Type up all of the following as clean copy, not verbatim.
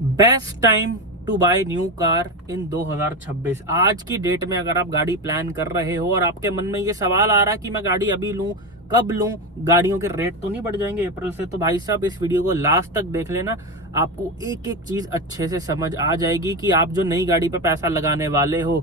Best time to buy new car in 2026। आज की date में अगर आप गाड़ी प्लान कर रहे हो और आपके मन में ये सवाल आ रहा है कि मैं गाड़ी अभी लूं, कब लूं, गाड़ियों के रेट तो नहीं बढ़ जाएंगे अप्रैल से, तो भाई साहब इस वीडियो को लास्ट तक देख लेना। आपको एक एक चीज अच्छे से समझ आ जाएगी कि आप जो नई गाड़ी पे पैसा लगाने वाले हो,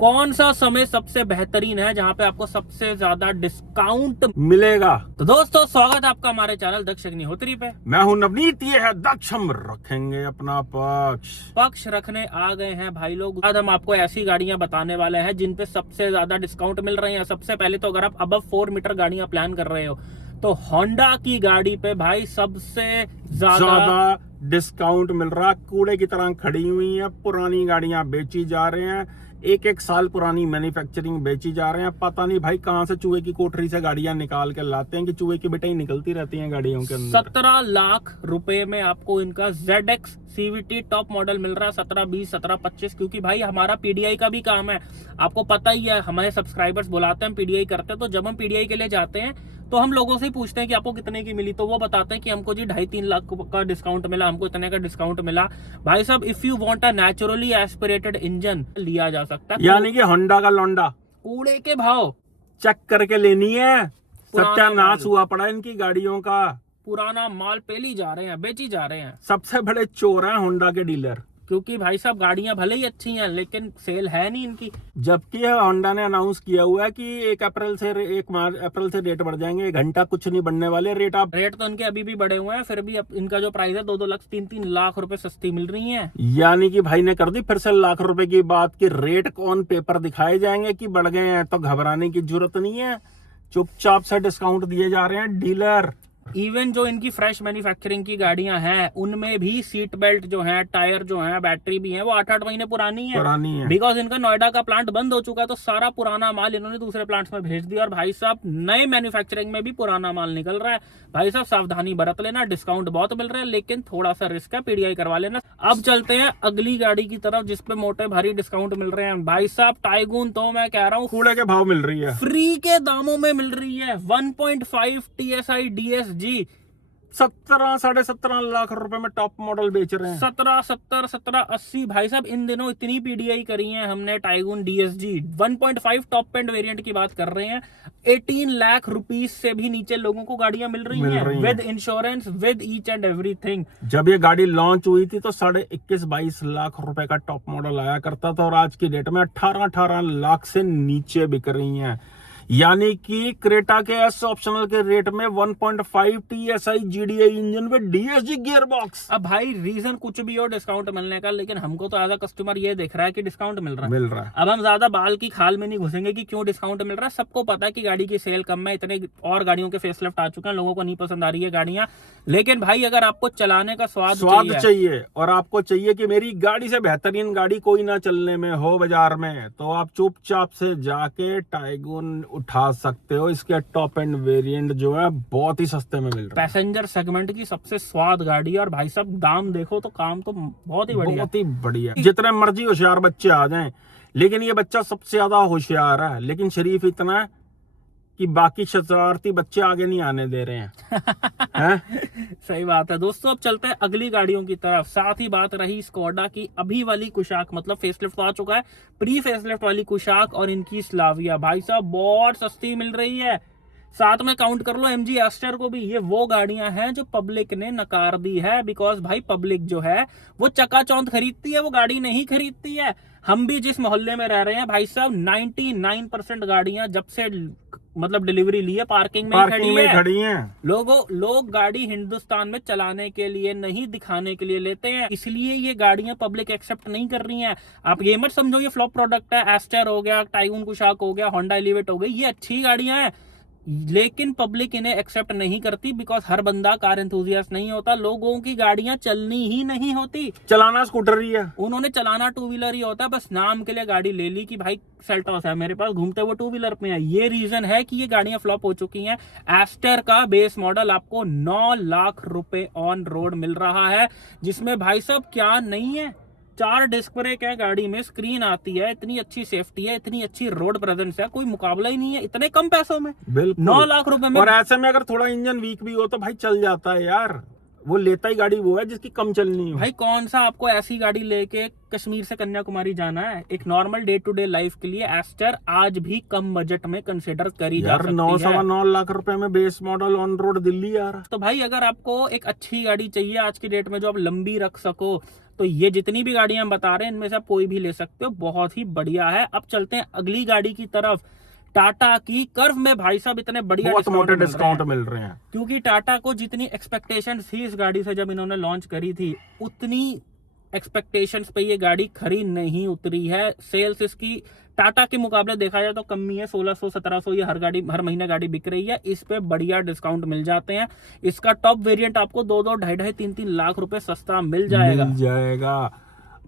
कौन सा समय सबसे बेहतरीन है जहां पे आपको सबसे ज्यादा डिस्काउंट मिलेगा। तो दोस्तों, स्वागत है आपका हमारे चैनल दक्ष अग्निहोत्री पे। मैं हूं नवनीत, ये है दक्ष। हम रखेंगे अपना पक्ष रखने आ गए हैं भाई लोग। आज हम आपको ऐसी गाड़ियां बताने वाले हैं जिन पे सबसे ज्यादा डिस्काउंट मिल रहे हैं। सबसे पहले तो अगर आप अबव 4 मीटर गाड़ियां प्लान कर रहे हो तो होंडा की गाड़ी पे भाई सबसे ज्यादा डिस्काउंट मिल रहा। कूड़े की तरह खड़ी हुई है, पुरानी गाड़ियां बेची जा रहे हैं, एक एक साल पुरानी मैन्युफैक्चरिंग बेची जा रहे हैं। पता नहीं भाई कहां से चूहे की कोठरी से गाड़ियां निकाल के लाते हैं कि चूहे की बेटाई निकलती रहती हैं गाड़ियों के अंदर। 17 लाख रुपए में आपको इनका ZX CVT टॉप मॉडल मिल रहा है। 17, 20, 17, 25। क्योंकि भाई हमारा PDI का भी काम है, आपको पता ही है। हमारे सब्सक्राइबर्स बुलाते हैं, PDI करते हैं, तो जब हम PDI के लिए जाते हैं तो हम लोगों से ही पूछते हैं कि आपको कितने की मिली, तो वो बताते हैं कि हमको जी 2.5-3 लाख का डिस्काउंट मिला, हमको इतने का डिस्काउंट मिला। भाई साहब, if you want a naturally aspirated engine लिया जा सकता है, यानी कि होंडा का लौंडा कूड़े के भाव चेक करके लेनी है। सत्यानाश हुआ पड़ा इनकी गाड़ियों का। पुराना माल पेली जा रहे हैं, बेची जा रहे हैं। सबसे बड़े चोर हैं होंडा के डीलर, क्योंकि भाई साहब गाड़ियां भले ही अच्छी हैं लेकिन सेल है नहीं इनकी। जबकि होंडा ने अनाउंस किया हुआ है कि 1 अप्रैल से रेट बढ़ जाएंगे। घंटा कुछ नहीं बढ़ने वाले रेट। आप रेट तो इनके अभी भी बढ़े हुए हैं, फिर भी अब इनका जो प्राइस है 2-2 लाख 3-3 लाख रुपए सस्ती मिल रही है। यानी कि भाई ने कर दी फिर से लाख रुपए की बात कि रेट कौन पेपर दिखाए जाएंगे कि बढ़ गए हैं। तो घबराने की जरूरत नहीं है, चुपचाप से डिस्काउंट दिए जा रहे हैं डीलर। इवन जो इनकी फ्रेश मैन्युफैक्चरिंग की गाड़ियां हैं उनमें भी सीट बेल्ट जो है, टायर जो है, बैटरी भी है, वो 8-8 महीने पुरानी है। बिकॉज इनका नोएडा का प्लांट बंद हो चुका है, तो सारा पुराना माल इन्होंने दूसरे प्लांट्स में भेज दिया। और भाई साहब नए मैन्युफैक्चरिंग में भी पुराना माल निकल रहा है। भाई साहब सावधानी बरत लेना। डिस्काउंट बहुत मिल रहे हैं लेकिन थोड़ा सा रिस्क है, PDI करवा लेना। अब चलते हैं अगली गाड़ी की तरफ जिसपे मोटे भारी डिस्काउंट मिल रहे हैं। भाई साहब टाइगून तो मैं कह रहा हूँ कूड़े के भाव मिल रही है, फ्री के दामों में मिल रही है। 1.5 TSI DSG 17-17.5 लाख रुपए में टॉप मॉडल बेच रहे हैं। 17-70-17-80। भाई साहब इन दिनों इतनी PDI करी है हमने tycoon DSG 1.5 top end variant की बात कर रहे हैं। 18 लाख रुपीस से भी नीचे लोगों को गाड़ियां मिल रही हैं with insurance, with each and everything. जब ये गाड़ी लॉन्च हुई थी तो 21-22 लाख रुपए का टॉप मॉडल आया करता था और आज की डेट में 18 लाख से नीचे बिक रही हैं। यानी कि क्रेटा के एस ऑप्शनल के रेट में 1.5 TSI GDI इंजन में DSG गियर बॉक्स। अब भाई रीजन कुछ भी हो डिस्काउंट मिलने का, लेकिन हमको तो एज अ कस्टमर ये देख रहा है कि डिस्काउंट मिल रहा है। अब हम ज्यादा बाल की खाल में नहीं घुसेंगे कि क्यों डिस्काउंट मिल रहा है। सबको पता है कि गाड़ी की सेल कम है, इतने और गाड़ियों के फेसलिफ्ट आ चुके हैं, लोगों को नहीं पसंद आ रही है गाड़ियां। लेकिन भाई अगर आपको चलाने का स्वाद चाहिए और आपको चाहिए कि मेरी गाड़ी से बेहतरीन गाड़ी कोई ना चलने में हो बाजार में, तो आप चुपचाप से जाके टाइगून उठा सकते हो। इसके टॉप एंड वेरिएंट जो है बहुत ही सस्ते में मिल रहा है। पैसेंजर सेगमेंट की सबसे स्वाद गाड़ी है। और भाई साहब दाम देखो तो काम तो बहुत ही बढ़िया। जितने मर्जी होशियार बच्चे आ जाएं, लेकिन ये बच्चा सबसे ज्यादा होशियार है, लेकिन शरीफ इतना है कि बाकी शरारती बच्चे आगे नहीं आने दे रहे हैं। सही बात है दोस्तों। अब चलते हैं अगली गाड़ियों की तरफ। साथ ही बात रही स्कोडा की अभी वाली कुशाक, मतलब फेसलिफ्ट तो आ चुका है, प्री फेसलिफ्ट वाली कुशाक और इनकी स्लाविया भाई साहब बहुत सस्ती मिल रही है। साथ में काउंट कर लो MG एस्टर को भी। ये वो गाड़ियां हैं जो पब्लिक ने नकार दी है, बिकॉज भाई पब्लिक जो है वो चकाचौंध खरीदती है, वो गाड़ी नहीं खरीदती है। हम भी जिस मोहल्ले में रह रहे हैं भाई साहब 99% गाड़ियां जब से मतलब डिलीवरी ली है पार्किंग में खड़ी हैं। लोग गाड़ी हिंदुस्तान में चलाने के लिए नहीं, दिखाने के लिए लेते हैं, इसलिए ये गाड़ियां पब्लिक एक्सेप्ट नहीं कर रही हैं। आप ये मत समझो ये फ्लॉप प्रोडक्ट है। एस्टर हो गया, टाइगून कुशाक हो गया, होंडा एलिवेट हो गई, ये अच्छी गाड़ियां हैं लेकिन पब्लिक इन्हें एक्सेप्ट नहीं करती, बिकॉज हर बंदा कार एंथुसियास्ट नहीं होता। लोगों की गाड़ियां चलनी ही नहीं होती, चलाना स्कूटर ही है, उन्होंने चलाना टू व्हीलर ही होता है। बस नाम के लिए गाड़ी ले ली कि भाई सेल्टॉस है मेरे पास, घूमते हुए टू व्हीलर में है। ये रीजन है कि ये गाड़ियां फ्लॉप हो चुकी हैं। एस्टर का बेस मॉडल आपको 9 लाख रुपए ऑन रोड मिल रहा है, जिसमें भाई साहब क्या नहीं है, 4 डिस्क ब्रेक है गाड़ी में, स्क्रीन आती है, इतनी अच्छी सेफ्टी है, इतनी अच्छी रोड प्रेजेंस है, कोई मुकाबला ही नहीं है इतने कम पैसों में। 9 लाख रुपए में। और ऐसे में अगर थोड़ा इंजन वीक भी हो तो भाई चल जाता है यार। वो लेता ही गाड़ी वो है जिसकी कम चलनी हो। भाई कौन सा आपको ऐसी गाड़ी लेके कश्मीर से कन्याकुमारी जाना है? एक normal day to day life के लिए एस्टर आज भी कम बजट में कंसिडर करी जा यार सकती 9-9 लाख रुपए में base model on road Delhi यार। तो भाई अगर आपको एक अच्छी गाड़ी चाहिए आज की डेट में जो आप लंबी रख सको, तो ये जितनी भी गाड़ियां हम बता रहे हैं इनमें से आप कोई भी ले सकते हो, बहुत ही बढ़िया है। अब चलते हैं अगली गाड़ी की तरफ। टाटा की कर्व में भाई साहब इतने बढ़िया बहुत मोटे डिस्काउंट डिस्काउंट मिल रहे हैं, क्योंकि टाटा को जितनी एक्सपेक्टेशंस थी इस गाड़ी से जब इन्होंने लॉन्च करी थी, उतनी एक्सपेक्टेशंस पे ये गाड़ी खरी नहीं उतरी है। सेल्स इसकी टाटा के मुकाबले देखा जाए तो कम ही है, 1600-1700 ये हर महीने गाड़ी बिक रही है। इस पे बढ़िया डिस्काउंट मिल जाते हैं। इसका टॉप वेरिएंट आपको 2-2, 2.5, 3-3 लाख रुपए सस्ता मिल जाएगा।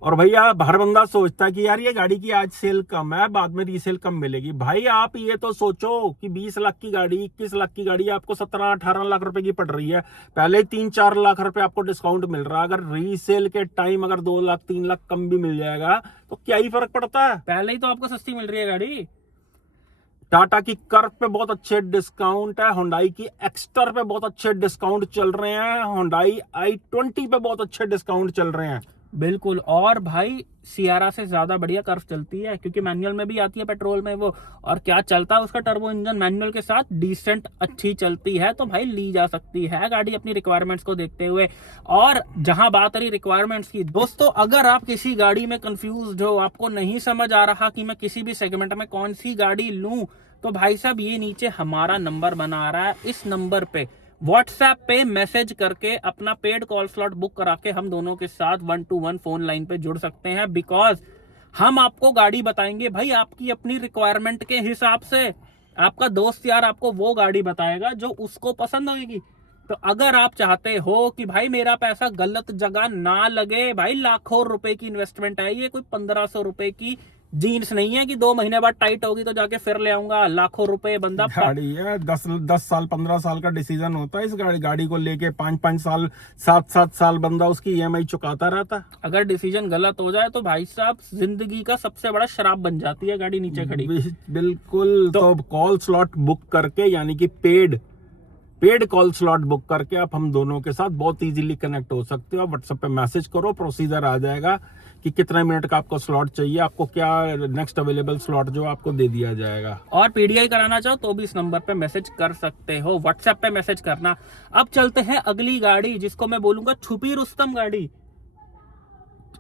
और भैया हर बंदा सोचता है कि यार ये गाड़ी की आज सेल कम है, बाद में रीसेल कम मिलेगी। भाई आप ये तो सोचो कि 20 लाख की गाड़ी, 21 लाख की गाड़ी आपको 17-18 लाख रुपए की पड़ रही है, पहले 3-4 लाख रुपए आपको डिस्काउंट मिल रहा है। अगर रीसेल के टाइम अगर 2 लाख 3 लाख कम भी मिल जाएगा तो क्या ही फर्क पड़ता है, पहले ही तो आपको सस्ती मिल रही है गाड़ी। टाटा की कर्व पे बहुत अच्छे डिस्काउंट है, हुंडई की एक्स्टर पे बहुत अच्छे डिस्काउंट चल रहे हैं, हुंडई i20 पे बहुत अच्छे डिस्काउंट चल रहे हैं। बिल्कुल। और भाई सियारा से ज्यादा बढ़िया कर्व चलती है, क्योंकि मैनुअल में भी आती है पेट्रोल में वो, और क्या चलता है उसका टर्बो इंजन मैनुअल के साथ, डिसेंट अच्छी चलती है। तो भाई ली जा सकती है गाड़ी अपनी रिक्वायरमेंट्स को देखते हुए। और जहां बात रही रिक्वायरमेंट्स की, दोस्तों अगर आप किसी गाड़ी में कंफ्यूज हो, आपको नहीं समझ आ रहा कि मैं किसी भी सेगमेंट में कौन सी गाड़ी लूं, तो भाई साहब ये नीचे हमारा नंबर बना रहा है, इस नंबर पे व्हाट्सएप पे मैसेज करके अपना पेड कॉल स्लॉट बुक करा के हम दोनों के साथ 1-to-1 फोन लाइन पे जुड़ सकते हैं। बिकॉज हम आपको गाड़ी बताएंगे भाई आपकी अपनी रिक्वायरमेंट के हिसाब से। आपका दोस्त यार आपको वो गाड़ी बताएगा जो उसको पसंद होगी। तो अगर आप चाहते हो कि भाई मेरा पैसा गलत जगह ना लगे, भाई लाखों रुपए की इन्वेस्टमेंट है ये, कोई 1500 रुपए की जीन्स नहीं है कि 2 महीने बाद टाइट होगी तो जाके फिर ले आऊंगा। लाखों रुपए बंदा गाड़ी है 10 साल 15 साल का डिसीजन होता है इस गाड़ी को लेके, 5-5 साल 7-7 साल बंदा उसकी EMI चुकाता रहता है। अगर डिसीजन गलत हो जाए तो भाई साहब जिंदगी का सबसे बड़ा शराब बन जाती है गाड़ी नीचे खड़ी। बिल्कुल। तो कॉल स्लॉट बुक करके, यानी कि पेड कॉल स्लॉट बुक करके आप हम दोनों के साथ बहुत इजीली कनेक्ट हो सकते हो। व्हाट्सएप पे मैसेज करो, प्रोसीजर आ जाएगा कि कितने मिनट का आपको स्लॉट चाहिए, आपको क्या नेक्स्ट अवेलेबल स्लॉट जो आपको दे दिया जाएगा। और PDI कराना चाहो तो भी इस नंबर पे मैसेज कर सकते हो, व्हाट्सएप पे मैसेज करना। अब चलते हैं अगली गाड़ी, जिसको मैं बोलूंगा छुपी रुस्तम गाड़ी।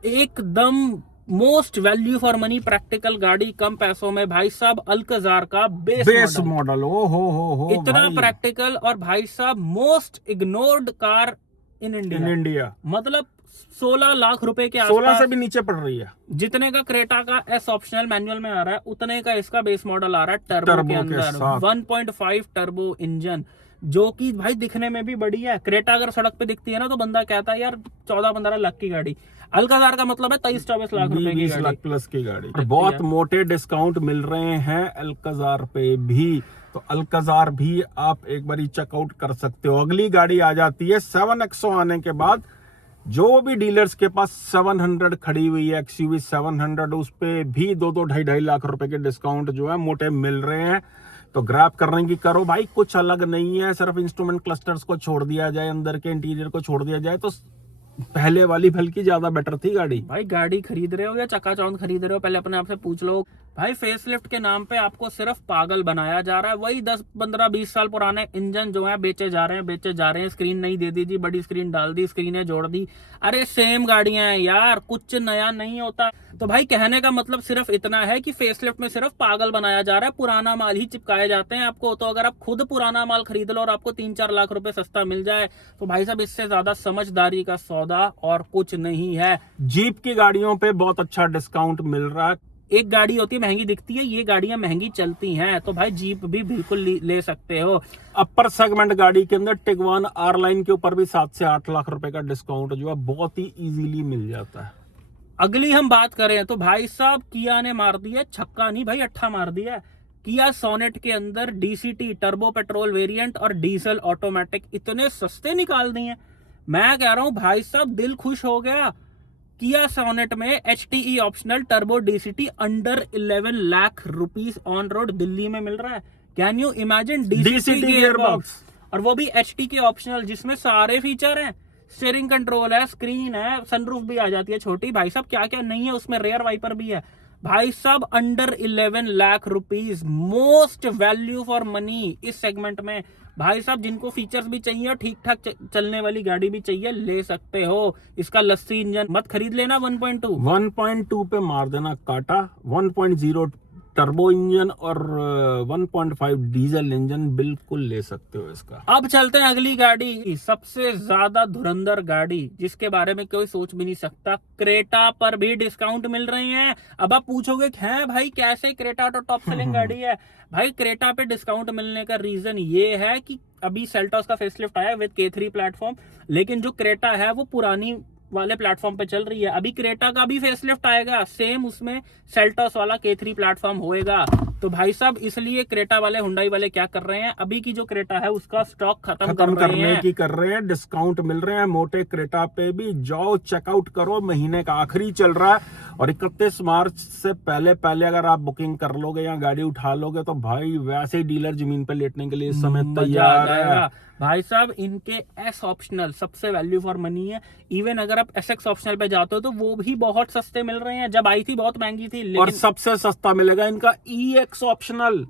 एकदम most value for money practical गाड़ी, कम पैसों में भाई साहब, अल्कजार का बेस मॉडल। ओ हो इतना प्रैक्टिकल, और भाई साहब most ignored car in India. मतलब 16 लाख रुपए के आसपास, 16 से भी नीचे पड़ रही है। जितने का क्रेटा का एस ऑप्शनल मैनुअल में आ रहा है, उतने का इसका बेस मॉडल आ रहा है टर्बो के अंदर, 1.5 टर्बो इंजन, जो कि भाई दिखने में भी बढ़िया है। क्रेटा अगर सड़क पे दिखती है ना तो बंदा कहता है यार 14-15 लाख की गाड़ी। अल्काजार का मतलब है 23-24 लाख रुपए की 20 लाख प्लस की गाड़ी। बहुत मोटे डिस्काउंट मिल रहे हैं अल्काजार पे भी, तो अल्काजार भी आप एक बार चेकआउट कर सकते हो। अगली गाड़ी आ जाती है 7XO आने के बाद। जो भी डीलर्स के पास 700 खड़ी हुई है, XUV 700, उस पे भी 2-2, 2.5 लाख रुपए के डिस्काउंट जो है मोटे मिल रहे हैं। तो ग्रैब करने की करो भाई, कुछ अलग नहीं है, सिर्फ इंस्ट्रूमेंट क्लस्टर्स को छोड़ दिया जाए, अंदर के इंटीरियर को छोड़ दिया जाए तो पहले वाली बल्कि ज्यादा बेटर थी गाड़ी। भाई गाड़ी खरीद रहे हो या चकाचौंध खरीद रहे हो, पहले अपने आप से पूछ लो। भाई फेसलिफ्ट के नाम पे आपको सिर्फ पागल बनाया जा रहा है। वही 10-15-20 साल पुराने इंजन जो है बेचे जा रहे हैं। स्क्रीन नहीं दे दी जी, बड़ी स्क्रीन डाल दी, स्क्रीनें जोड़ दी। अरे सेम गाड़ियां हैं यार, कुछ नया नहीं होता। तो भाई कहने का मतलब सिर्फ इतना है कि फेसलिफ्ट में सिर्फ पागल बनाया जा रहा है, पुराना माल ही चिपकाए जाते हैं आपको। तो अगर आप खुद पुराना माल खरीद लो और आपको 3-4 लाख रुपए सस्ता मिल जाए, तो भाई साहब इससे ज्यादा समझदारी का सौदा और कुछ नहीं है। जीप की गाड़ियों पे बहुत अच्छा डिस्काउंट मिल रहा है। एक गाड़ी होती है महंगी दिखती है, ये गाड़ियां महंगी चलती हैं, तो भाई जीप भी बिल्कुल ले सकते हो। अपर सेगमेंट गाड़ी के अंदर टिगवान R लाइन के ऊपर भी 7 से 8 लाख रुपए का डिस्काउंट जो है बहुत ही इजीली मिल जाता है। अगली हम बात करें तो भाई साहब किया ने मार दिया छक्का, नहीं भाई अट्ठा मार दिया। किया सोनेट के अंदर DCT टर्बो पेट्रोल वेरिएंट और डीजल ऑटोमेटिक इतने सस्ते निकाल दिए। मैं कह रहा हूं भाई साहब दिल खुश हो गया। किया सोनेट में HTE optional turbo DCT under 11 lakh rupees on road Delhi में मिल रहा है। Can you imagine DCT gear box, और वो भी HT के ऑप्शनल, जिसमें सारे फीचर हैं, स्टीयरिंग कंट्रोल है, स्क्रीन है, सनरूफ भी आ जाती है छोटी। भाई साहब क्या क्या नहीं है उसमें, रेयर वाइपर भी है। भाई साहब under 11 lakh rupees, most value for money इस सेगमेंट में। भाई साहब जिनको फीचर्स भी चाहिए और ठीक ठाक चलने वाली गाड़ी भी चाहिए, ले सकते हो। इसका लस्सी इंजन मत खरीद लेना 1.2 पे मार देना काटा। 1.0 टर्बो इंजन और 1.5 डीजल इंजन बिल्कुल ले सकते हो इसका। अब चलते हैं अगली गाड़ी, सबसे ज्यादा धुरंधर गाड़ी जिसके बारे में कोई सोच भी नहीं सकता। क्रेटा पर भी डिस्काउंट मिल रहे हैं। अब आप पूछोगे है भाई कैसे, क्रेटा तो टॉप सेलिंग गाड़ी है। भाई क्रेटा पे डिस्काउंट मिलने का रीजन ये है कि अभी सेल्टॉस का फेसलिफ्ट आया विद K3 प्लेटफॉर्म, लेकिन जो क्रेटा है वो पुरानी वाले प्लेटफॉर्म पे चल रही है। अभी क्रेटा का भी फेसलिफ्ट आएगा, सेम उसमें सेल्टॉस वाला K3 प्लेटफॉर्म होएगा। तो भाई साहब इसलिए क्रेटा वाले, हुंडई वाले क्या कर रहे हैं, अभी की जो क्रेटा है उसका स्टॉक खत्म कर रहे हैं। डिस्काउंट मिल रहे हैं मोटे क्रेटा पे भी। जाओ चेकआउट करो, महीने का आखिरी चल रहा है और 31 मार्च से पहले अगर आप बुकिंग कर लोगे या गाड़ी उठा लोगे तो भाई वैसे ही डीलर जमीन पे लेटने के लिए इस समय तैयार है। भाई साहब इनके एस ऑप्शनल सबसे वैल्यू फॉर मनी है। इवन अगर आप SX ऑप्शनल पे जाते हो तो वो भी बहुत सस्ते मिल रहे हैं। जब आई थी बहुत महंगी थी, लेकिन और सबसे सस्ता मिलेगा इनका EX ऑप्शनल,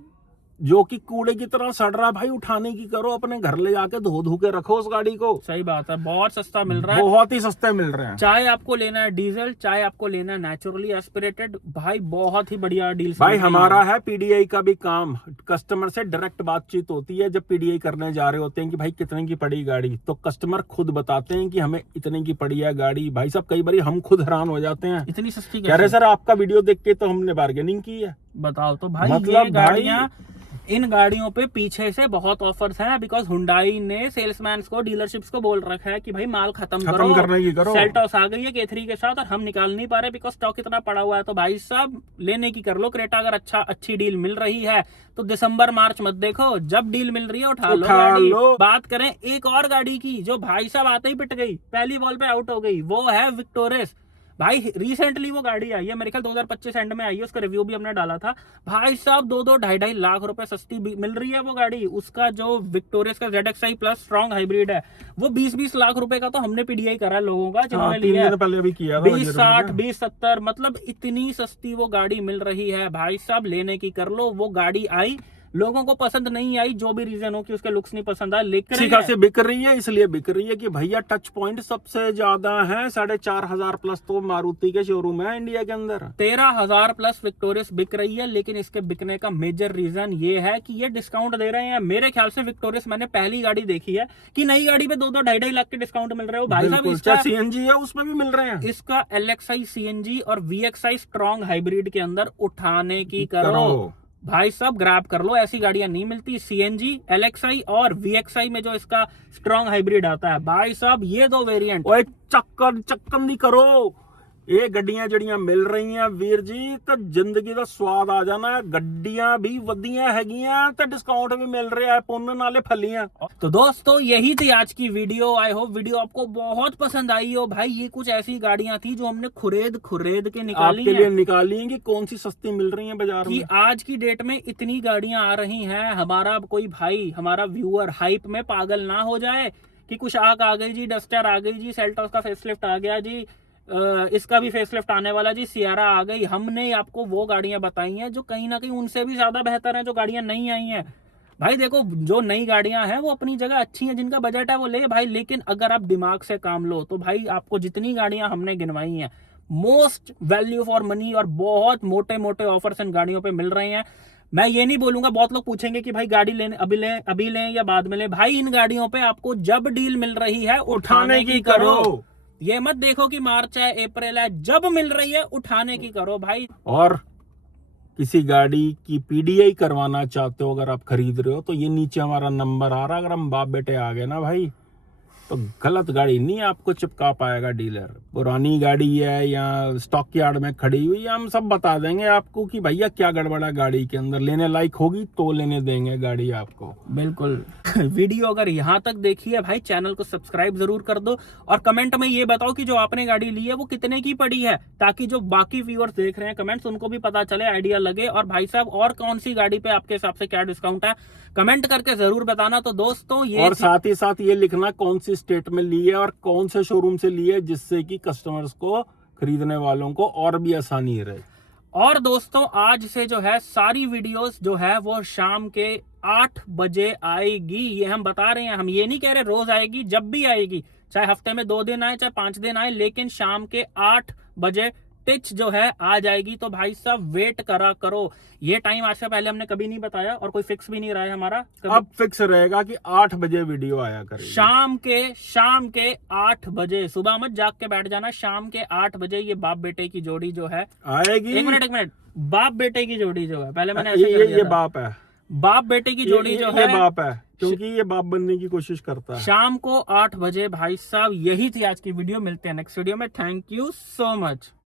जो कि कूड़े की तरह सड़ रहा है। भाई उठाने की करो, अपने घर ले जाके धो के रखो उस गाड़ी को। सही बात है, बहुत सस्ता मिल रहा है, बहुत ही सस्ते मिल रहे हैं। चाहे आपको लेना है डीजल, चाहे आपको लेना है नेचुरली एस्पिरेटेड, भाई बहुत ही बढ़िया डील। भाई हमारा है PDI का भी काम, कस्टमर से डायरेक्ट बातचीत होती है। जब PDI करने जा रहे होते हैं कि भाई कितने की पड़ी गाड़ी, तो कस्टमर खुद बताते हैं कि हमें इतने की पड़ी है गाड़ी। भाई साहब कई बार हम खुद हैरान हो जाते हैं, इतनी सस्ती कह रहे सर आपका वीडियो देख के तो हमने बार्गेनिंग की है। बताओ तो भाई, मतलब ये गाड़ियां, इन गाड़ियों पे पीछे से बहुत ऑफर्स हैं, बिकॉज हुंडई ने सेल्समैन को, डीलरशिप्स को बोल रखा है कि भाई माल खत्म करने की करो। सेल्टॉस आ गई है K3 के साथ और हम निकाल नहीं पा रहे बिकॉज स्टॉक इतना पड़ा हुआ है। तो भाई साहब लेने की कर लो क्रेटा, अगर अच्छी डील मिल रही है तो दिसंबर मार्च मत देखो, जब डील मिल रही है उठा लो गाड़ी। बात करें एक और गाड़ी की जो भाई साहब आते ही पिट गई, पहली बॉल पे आउट हो गई, वो है विक्टोरियस। भाई रिसेंटली वो गाड़ी आई है, मेरे ख्याल 2025 एंड में आई है, उसका रिव्यू भी हमने डाला था। भाई साहब 2-2 लाख रुपए सस्ती मिल रही है वो गाड़ी। उसका जो विक्टोरियस का ZXi प्लस स्ट्रॉन्ग हाइब्रिड है वो 20-20 लाख रुपए का तो हमने PDI करा है लोगों का, जिन्होंने लिया है। पहले अभी किया 20-60, 20-70, मतलब इतनी सस्ती वो गाड़ी मिल रही है। भाई साहब लेने की कर लो। वो गाड़ी आई, लोगों को पसंद नहीं आई, जो भी रीजन हो कि उसके लुक्स नहीं पसंद आया, लेकिन से बिक रही है। इसलिए बिक रही है कि भैया टच पॉइंट सबसे ज्यादा है। 4,500 प्लस तो मारुति के शोरूम है इंडिया के अंदर। 13,000 प्लस विक्टोरियस बिक रही है, लेकिन इसके बिकने का मेजर रीजन ये है कि ये डिस्काउंट दे रहे हैं। मेरे ख्याल से विक्टोरियस मैंने पहली गाड़ी देखी है कि नई गाड़ी पे 2-2 लाख के डिस्काउंट मिल रहे हो। भाई साहब इसका CNG है उसमें भी मिल रहे हैं। इसका LXi CNG और VXi स्ट्रॉन्ग हाइब्रिड के अंदर उठाने की करो। भाई साहब ग्रैब कर लो, ऐसी गाड़ियां नहीं मिलती। CNG, LXi और VXi में जो इसका स्ट्रॉन्ग हाइब्रिड आता है, भाई साहब ये 2 वेरिएंट चक्कर नहीं करो। ये गड्डियां जड़ियां मिल रही हैं वीर जी, तो जिंदगी का स्वाद आ जाना। गड्डियां भी वधियां हैगियां तो डिस्काउंट भी मिल रहा है, पुण्य नाले फलियां। तो दोस्तों यही थी आज की वीडियो। आई होप वीडियो आपको बहुत पसंद आई हो। भाई ये कुछ ऐसी गाड़ियां थी जो हमने खुरेद के निकाली आपके लिए निकाली हैं कि कौन सी सस्ती मिल रही है बाजार में। आज की डेट में इतनी गाड़ियां आ रही हैं, हमारा कोई भाई, हमारा व्यूअर हाइप में पागल ना हो जाए कि कुशाक आ गई जी, डस्टर आ गई जी, सेल्टॉस का फेसलिफ्ट आ गया जी, इसका भी फेसलिफ्ट आने वाला जी, सियारा आ गई। हमने आपको वो गाड़ियां बताई हैं जो कहीं ना कहीं उनसे भी ज्यादा बेहतर हैं, जो गाड़ियां नहीं आई हैं। भाई देखो जो नई गाड़ियां हैं वो अपनी जगह अच्छी हैं, जिनका बजट है वो ले भाई, लेकिन अगर आप दिमाग से काम लो तो भाई आपको जितनी गाड़ियां हमने गिनवाई हैं, मोस्ट वैल्यू फॉर मनी और बहुत मोटे मोटे ऑफर्स इन गाड़ियों पे मिल रहे हैं। मैं ये नहीं बोलूंगा, बहुत लोग पूछेंगे कि भाई गाड़ी लेने अभी लें या बाद में लें। भाई इन गाड़ियों पे आपको जब डील मिल रही है उठाने की करो। ये मत देखो कि मार्च है, अप्रैल है, जब मिल रही है उठाने की करो भाई। और किसी गाड़ी की PDI करवाना चाहते हो, अगर आप खरीद रहे हो, तो ये नीचे हमारा नंबर आ रहा है। अगर हम बाप बेटे आ गए ना भाई, तो गलत गाड़ी नहीं आपको चिपका पाएगा डीलर। पुरानी गाड़ी है या स्टॉक यार्ड में खड़ी हुई है, हम सब बता देंगे आपको कि भैया क्या गड़बड़ा गाड़ी के अंदर, लेने लायक होगी तो लेने देंगे गाड़ी आपको। बिल्कुल। वीडियो अगर यहाँ तक देखी है भाई, चैनल को सब्सक्राइब जरूर कर दो और कमेंट में ये बताओ कि जो आपने गाड़ी ली है वो कितने की पड़ी है, ताकि जो बाकी व्यूअर्स देख रहे हैं कमेंट्स, उनको भी पता चले, आइडिया लगे। और भाई साहब और कौन सी गाड़ी पे आपके हिसाब से क्या डिस्काउंट है, कमेंट करके जरूर बताना। तो दोस्तों ये, और साथ ही साथ ये लिखना कौन सी स्टेट में ली है और कौन से शोरूम से ली है, जिससे कि कस्टमर्स को, खरीदने वालों को और भी आसानी रहे। और दोस्तों आज से जो है सारी वीडियोस जो है वो शाम के 8 बजे आएगी। ये हम बता रहे हैं, हम ये नहीं कह रहे रोज आएगी, जब भी आएगी, चाहे हफ्ते में 2 दिन आए चाहे 5 दिन आए, लेकिन शाम के 8 बजे टिच जो है आ जाएगी। तो भाई साहब वेट करा करो। ये टाइम आज से पहले हमने कभी नहीं बताया और कोई फिक्स भी नहीं रहा है हमारा। अब फिक्स रहेगा कि 8 बजे वीडियो आया करेगी। शाम के 8 बजे, सुबह मत जाग के बैठ जाना, शाम के 8 बजे ये बाप बेटे की जोड़ी जो है आएगी। एक मिनट, बाप बेटे की जोड़ी जो है, पहले मैंने ऐसे ये, कर दिया ये था। बाप है, बाप बेटे की जोड़ी जो है, ये बाप है, क्योंकि ये बाप बनने की कोशिश करता है। शाम को 8 बजे। भाई साहब यही थी आज की वीडियो, मिलते हैं नेक्स्ट वीडियो में। Thank you so much.